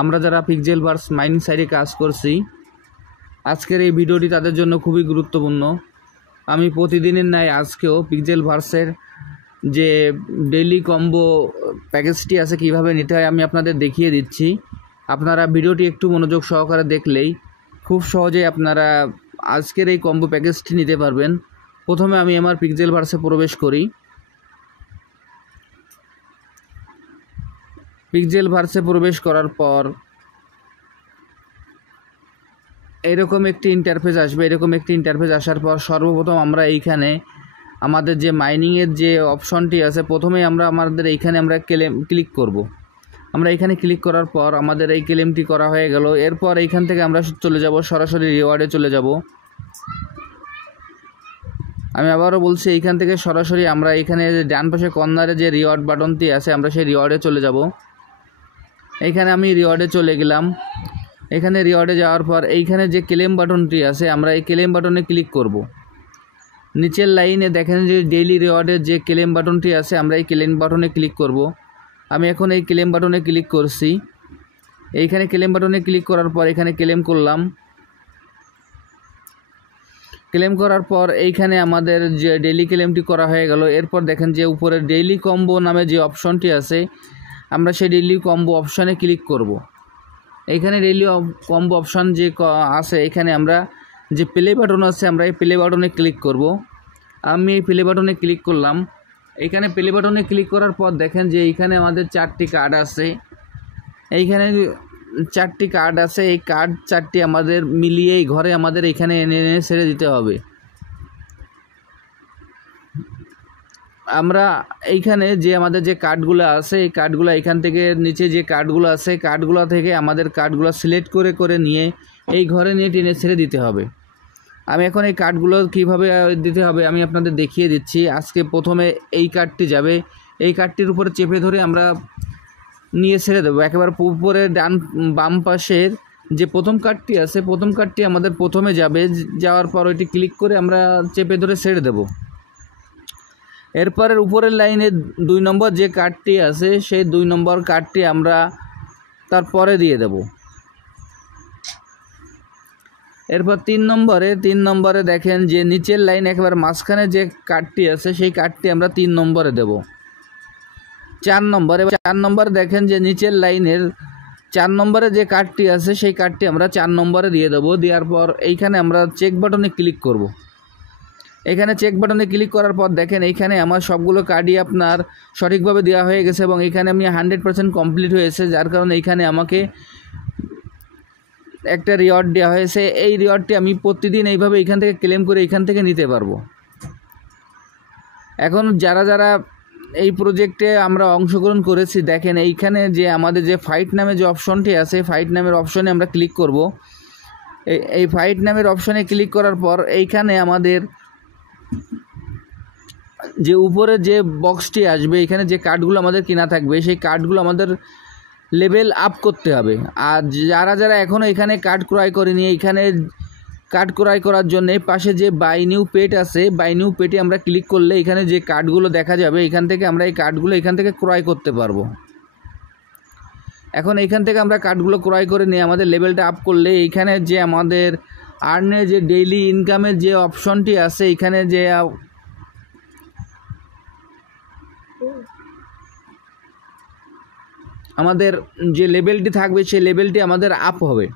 আমরা যারা পিক্সেলভার্স মাইনিং সাইটে কাজ করছি, আজকের এই ভিডিওটি তাদের জন্য খুবই গুরুত্বপূর্ণ। আমি প্রতিদিনের ন্যায় আজকেও পিক্সেলভার্সের যে ডেইলি কম্বো প্যাকেজটি আছে কিভাবে নিতে হয় আমি আপনাদের দেখিয়ে দিচ্ছি। আপনারা ভিডিওটি একটু মনোযোগ সহকারে দেখলেই খুব সহজেই আপনারা আজকের এই কম্বো প্যাকেজটি নিতে পারবেন। প্রথমে আমি আমার পিক্সেলভার্সে প্রবেশ করি। পিক্সেলভার্সে প্রবেশ করার পর এরকম একটি ইন্টারফেস আসবে। এরকম একটি ইন্টারফেস আসার পর সর্বপ্রথম আমরা এইখানে আমাদের যে মাইনিংয়ের যে অপশনটি আছে, প্রথমেই আমাদের এইখানে আমরা ক্লিক করব। আমরা এখানে ক্লিক করার পর আমাদের এই ক্লেমটি করা হয়ে গেল। এরপর এইখান থেকে আমরা চলে যাব, সরাসরি রিওয়ার্ডে চলে যাব। আমি আবারও বলছি, এইখান থেকে সরাসরি আমরা এখানে ডান পাশে কর্নারে যে রিওয়ার্ড বাটনটি আছে আমরা সেই রিওয়ার্ডে চলে যাব। এইখানে আমি রিওয়ার্ডে চলে গেলাম। এখানে রিওয়ার্ডে যাওয়ার পর এইখানে যে ক্লেম বাটনটি আছে আমরা এই ক্লেম বাটনে ক্লিক করব। নিচের লাইনে দেখেন যে ডেইলি রিওয়ার্ডের যে ক্লেম বাটনটি আছে আমরা এই ক্লেম বাটনে ক্লিক করব। আমি এখন এই ক্লেম বাটনে ক্লিক করছি। এইখানে ক্লেম বাটনে ক্লিক করার পর এখানে ক্লেম করলাম। ক্লেম করার পর এইখানে আমাদের যে ডেইলি ক্লেমটি করা হয়ে গেল। এরপর দেখেন যে উপরে ডেইলি কম্বো নামে যে অপশনটি আছে আমরা সেই ডেইলি কম্বো অপশানে ক্লিক করব। এইখানে ডেইলি কম্বো অপশান যে আছে এখানে আমরা যে প্লে বাটন আছে আমরা এই প্লে বাটনে ক্লিক করব। আমি এই প্লে বাটনে ক্লিক করলাম। এইখানে প্লে বাটনে ক্লিক করার পর দেখেন যে এইখানে আমাদের 4টি কার্ড আছে। এইখানে 4টি কার্ড আছে। এই কার্ড 4টি আমাদের মিলিয়ে এই ঘরে আমাদের এইখানে এনে ছেড়ে দিতে হবে। আমরা এইখানে যে আমাদের যে কার্ডগুলো আছে এই কার্ডগুলো এখান থেকে নিচে যে কার্ডগুলো আছে কার্ডগুলো থেকে আমাদের কার্ডগুলো সিলেক্ট করে করে নিয়ে এই ঘরে নিয়ে টেনে ছেড়ে দিতে হবে। আমি এখন এই কার্ডগুলো কীভাবে দিতে হবে আমি আপনাদের দেখিয়ে দিচ্ছি। আজকে প্রথমে এই কার্ডটি যাবে, এই কার্ডটির উপরে চেপে ধরে আমরা নিয়ে ছেড়ে দেবো। একেবারে উপরে বাম পাশের যে প্রথম কার্ডটি আছে প্রথম কার্ডটি আমাদের প্রথমে যাবে। যাওয়ার পর ওইটি ক্লিক করে আমরা চেপে ধরে ছেড়ে দেব। এরপরের উপরের লাইনে 2 নম্বর যে কার্ডটি আছে সেই 2 নম্বর কার্ডটি আমরা তারপরে দিয়ে দেব। এরপর 3 নম্বরে দেখেন যে নিচের লাইন একেবারে মাঝখানে যে কার্ডটি আছে সেই কার্ডটি আমরা 3 নম্বরে দেব। 4 নম্বরে দেখেন যে নিচের লাইনের 4 নম্বরে যে কার্ডটি আছে সেই কার্ডটি আমরা 4 নম্বরে দিয়ে দেব। দেওয়ার পর এইখানে আমরা চেক বাটনে ক্লিক করব। এখানে চেক বাটনে ক্লিক করার পর দেখেন এইখানে আমার সবগুলো কার্ডই আপনার সঠিকভাবে দেওয়া হয়ে গেছে এবং এখানে আমি 100% কমপ্লিট হয়েছে, যার কারণে এইখানে আমাকে একটা রিওয়ার্ড দেওয়া হয়েছে। এই রিওয়ার্ডটি আমি প্রতিদিন এইভাবে এইখান থেকে ক্লেম করে এইখান থেকে নিতে পারবো। এখন যারা এই প্রজেক্টে আমরা অংশগ্রহণ করেছি দেখেন এইখানে যে আমাদের যে ফাইট নামে যে অপশনটি আছে ফাইট নামের অপশনে আমরা ক্লিক করব। এই ফাইট নামের অপশনে ক্লিক করার পর এইখানে আমাদের যে উপরে যে বক্সটি আসবে এখানে যে কার্ডগুলো আমাদের কেনা থাকবে সেই কার্ডগুলো আমাদের লেভেল আপ করতে হবে। আর যারা এখনও এখানে কার্ড ক্রয় করেনি এইখানে কার্ড ক্রয় করার জন্য পাশে যে বাই নিউ পেট আছে বাই নিউ পেটে আমরা ক্লিক করলে এখানে যে কার্ডগুলো দেখা যাবে এখান থেকে আমরা এই কার্ডগুলো এখান থেকে ক্রয় করতে পারবো। এখন এইখান থেকে আমরা কার্ডগুলো ক্রয় করে নিয়ে আমাদের লেভেলটা আপ করলে এইখানে যে আমাদের আর্নের যে ডেইলি ইনকামের যে অপশনটি আছে এখানে যে আমাদের যে লেভেলটি থাকবে সেই লেভেলটি আমাদের আপ হবে।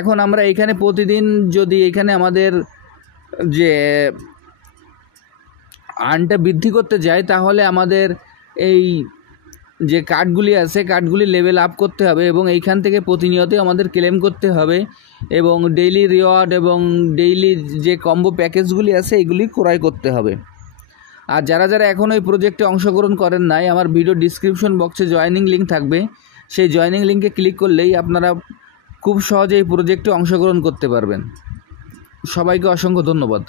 এখন আমরা এখানে প্রতিদিন যদি এখানে আমাদের যে আর্নটা বৃদ্ধি করতে যাই তাহলে আমাদের এই যে কার্ডগুলি আছে কার্ডগুলি লেভেল আপ করতে হবে এবং এইখান থেকে প্রতিনিয়তই আমাদের ক্লেম করতে হবে এবং ডেইলি রিওয়ার্ড এবং ডেইলি যে কম্বো প্যাকেজগুলি আছে এগুলি ক্রয় করতে হবে। আর যারা এখনও এই প্রজেক্টে অংশগ্রহণ করেন নাই আমার ভিডিও ডিসক্রিপশন বক্সে জয়েনিং লিঙ্ক থাকবে, সেই জয়েনিং লিঙ্কে ক্লিক করলেই আপনারা খুব সহজে এই প্রজেক্টে অংশগ্রহণ করতে পারবেন। সবাইকে অসংখ্য ধন্যবাদ।